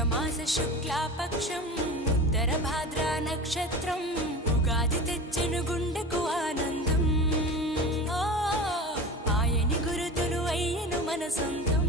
చైత్రమాస శుక్లాపక్షం ఉత్తర భాద్ర నక్షత్రం ఉగాది తెచ్చెను గుండెకు ఆనందం ఆయని గురుతులు అయ్యను మన సొంతం